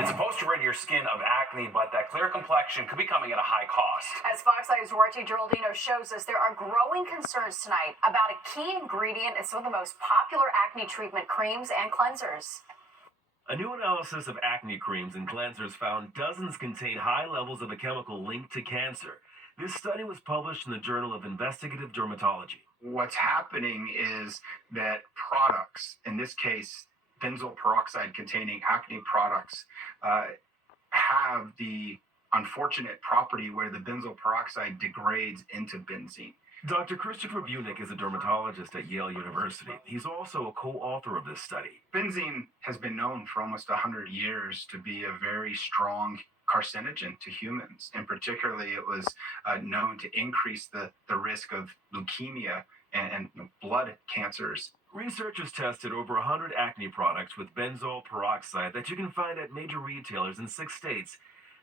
It's supposed to rid your skin of acne, but that clear complexion could be coming at a high cost. As Fox Eye's Duarte Geraldino shows us, there are growing concerns tonight about a key ingredient in some of the most popular acne treatment creams and cleansers. A new analysis of acne creams and cleansers found dozens contain high levels of a chemical linked to cancer. This study was published in the Journal of Investigative Dermatology. What's happening is that products, in this case, benzoyl peroxide containing acne products, have the unfortunate property where the benzoyl peroxide degrades into benzene. Dr. Christopher Bunick is a dermatologist at Yale University. He's also a co-author of this study. Benzene has been known for almost 100 years to be a very strong carcinogen to humans. And particularly, it was known to increase the risk of leukemia and blood cancers. Researchers tested over 100 acne products with benzoyl peroxide that you can find at major retailers in 6 states.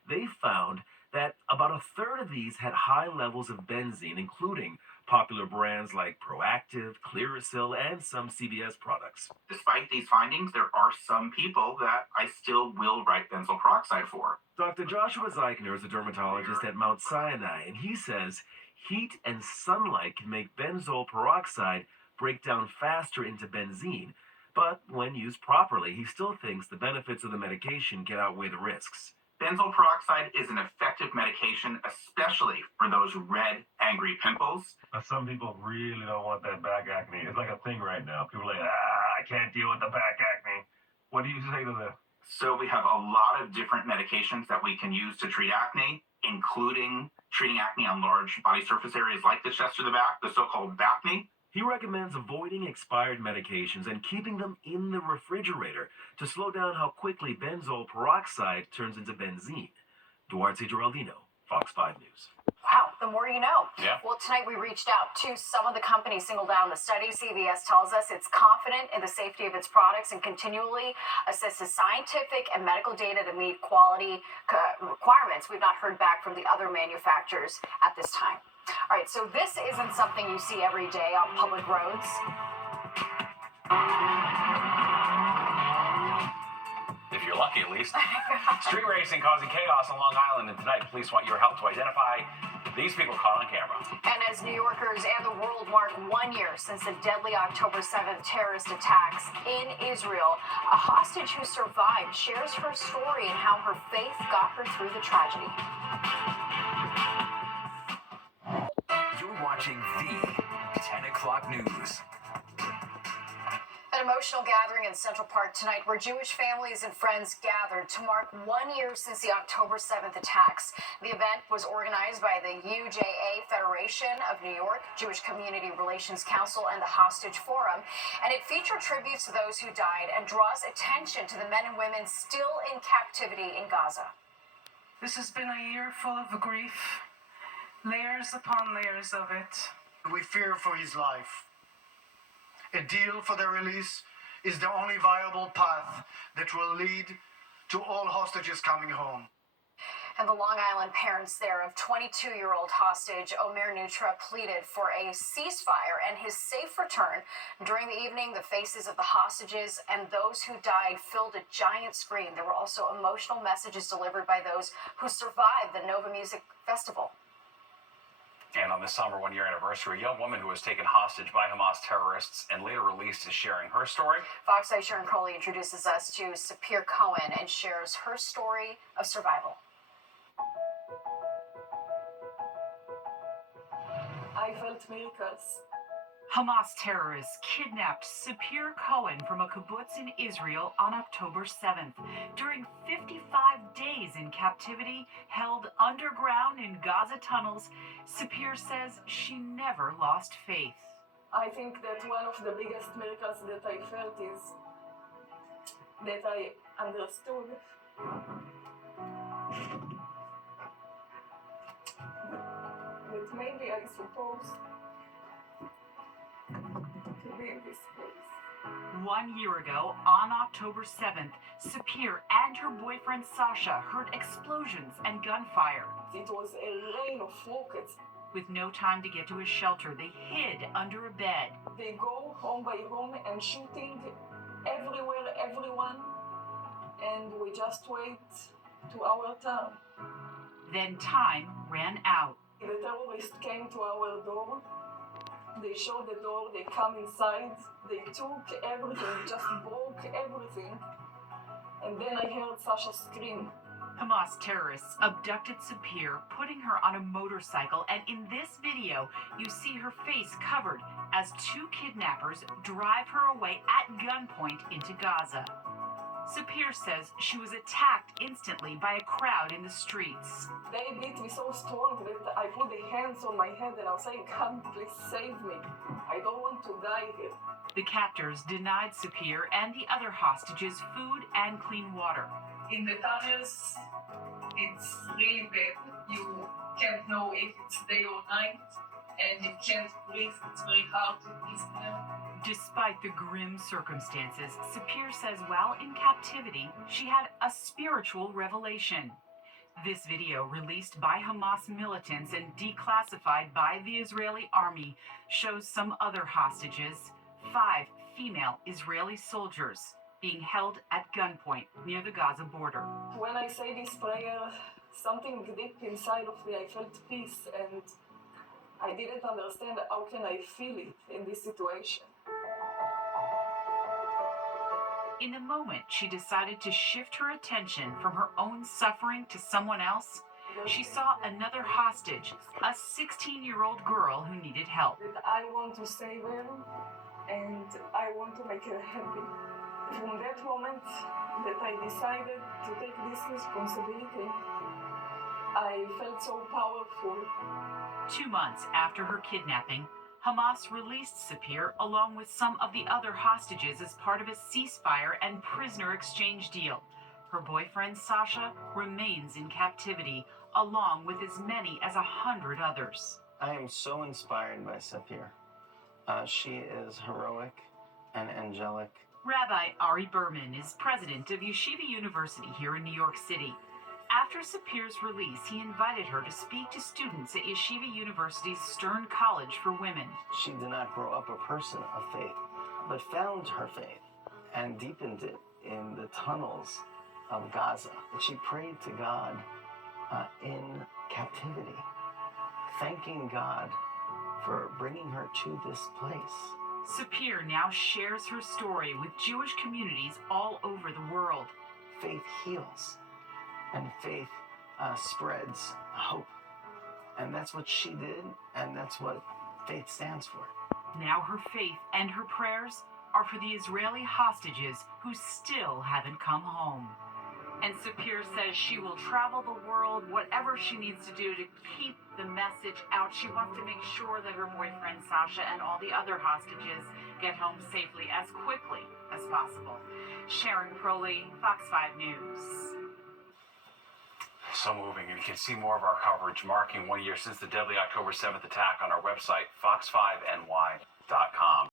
They found that about a third of these had high levels of benzene, including popular brands like Proactiv, Clearasil, and some CVS products. Despite these findings, there are some people that I still will write benzoyl peroxide for. Dr. Joshua Zeichner is a dermatologist at Mount Sinai, and he says heat and sunlight can make benzoyl peroxide break down faster into benzene, but when used properly, he still thinks the benefits of the medication can outweigh the risks. Benzoyl peroxide is an effective medication, especially for those red, angry pimples. Some people really don't want that back acne. It's like a thing right now. People are like, I can't deal with the back acne. What do you say to them? So we have a lot of different medications that we can use to treat acne, including treating acne on large body surface areas like the chest or the back, the so-called BACNE. He recommends avoiding expired medications and keeping them in the refrigerator to slow down how quickly benzoyl peroxide turns into benzene. Duarte Geraldino, Fox 5 News. Wow, the more you know. Yeah. Well, tonight we reached out to some of the companies singled out in the study. CVS tells us it's confident in the safety of its products and continually assesses scientific and medical data to meet quality requirements. We've not heard back from the other manufacturers at this time. All right, so this isn't something you see every day on public roads. If you're lucky, at least. Street racing causing chaos on Long Island, and tonight police want your help to identify these people caught on camera. And as New Yorkers and the world mark 1 year since the deadly October 7th terrorist attacks in Israel, a hostage who survived shares her story and how her faith got her through the tragedy. You're watching the 10 o'clock news. An emotional gathering in Central Park tonight where Jewish families and friends gathered to mark 1 year since the October 7th attacks. The event was organized by the UJA Federation of New York, Jewish Community Relations Council, and the Hostage Forum, and it featured tributes to those who died and draws attention to the men and women still in captivity in Gaza. This has been a year full of grief, layers upon layers of it. We fear for his life. A deal for their release is the only viable path that will lead to all hostages coming home. And the Long Island parents there of 22-year-old hostage Omer Nutra pleaded for a ceasefire and his safe return. During the evening, the faces of the hostages and those who died filled a giant screen. There were also emotional messages delivered by those who survived the Nova Music Festival. And on this somber 1 year anniversary, a young woman who was taken hostage by Hamas terrorists and later released is sharing her story. Fox 5 Sharon Crowley introduces us to Sapir Cohen and shares her story of survival. I felt miracles. Hamas terrorists kidnapped Sapir Cohen from a kibbutz in Israel on October 7th. During 55 days in captivity, held underground in Gaza tunnels, Sapir says she never lost faith. I think that one of the biggest miracles that I felt is that I understood that maybe I supposed to be in this place. 1 year ago, on October 7th, Sapir and her boyfriend Sasha heard explosions and gunfire. It was a rain of rockets. With no time to get to a shelter, they hid under a bed. They go home by home and shooting everywhere, everyone. and we just wait to our turn. Then time ran out. The terrorists came to our door. They showed the door, they come inside, they took everything, just broke everything. And then I heard Sasha scream. Hamas terrorists abducted Sapir, putting her on a motorcycle, and in this video, you see her face covered as two kidnappers drive her away at gunpoint into Gaza. Sapir says she was attacked instantly by a crowd in the streets. They beat me so strong that I put the hands on my head and I was saying, "God, please save me. I don't want to die here." The captors denied Sapir and the other hostages food and clean water. In the tunnels, it's really bad. You can't know if it's day or night, and you can't breathe. It's very hard to breathe there. Despite the grim circumstances, Sapir says while in captivity, she had a spiritual revelation. This video, released by Hamas militants and declassified by the Israeli army, shows some other hostages, 5 female Israeli soldiers, being held at gunpoint near the Gaza border. When I say this prayer, something deep inside of me, I felt peace, and I didn't understand how can I feel it in this situation. In the moment she decided to shift her attention from her own suffering to someone else, she saw another hostage, a 16-year-old girl who needed help. That I want to save her, and I want to make her happy. From that moment that I decided to take this responsibility, I felt so powerful. 2 months after her kidnapping, Hamas released Sapir along with some of the other hostages as part of a ceasefire and prisoner exchange deal. Her boyfriend Sasha remains in captivity, along with as many as 100 others. I am so inspired by Sapir. She is heroic and angelic. Rabbi Ari Berman is president of Yeshiva University here in New York City. After Sapir's release, he invited her to speak to students at Yeshiva University's Stern College for Women. She did not grow up a person of faith, but found her faith and deepened it in the tunnels of Gaza. She prayed to God in captivity, thanking God for bringing her to this place. Sapir now shares her story with Jewish communities all over the world. Faith heals, and faith spreads hope. And that's what she did, and that's what faith stands for. Now her faith and her prayers are for the Israeli hostages who still haven't come home. And Sapir says she will travel the world, whatever she needs to do to keep the message out. She wants to make sure that her boyfriend Sasha and all the other hostages get home safely as quickly as possible. Sharon Crowley, Fox 5 News. So moving, and you can see more of our coverage marking 1 year since the deadly October 7th attack on our website, fox5ny.com.